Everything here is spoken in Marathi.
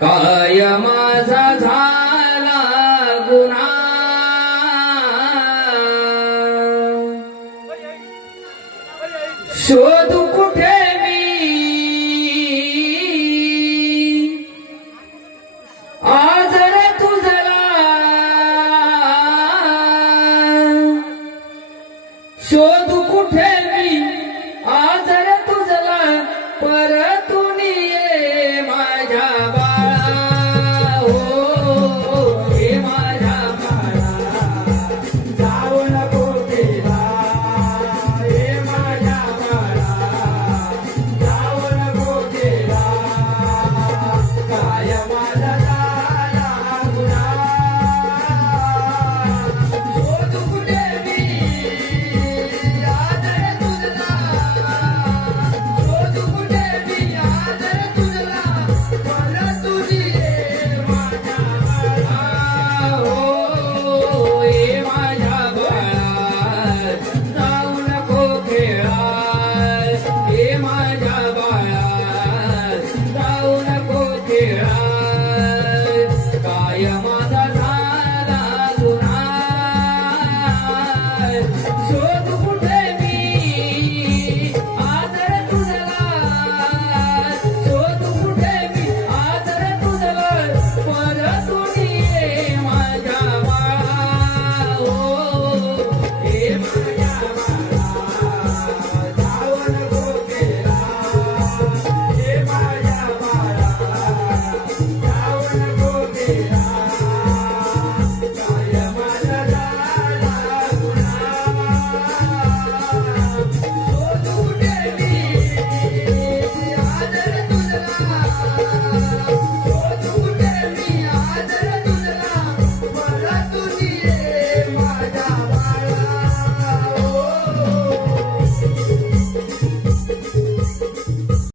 काय माझा झाला गुन्हा? शोधू कुठे मी? आज रे तुझला शोध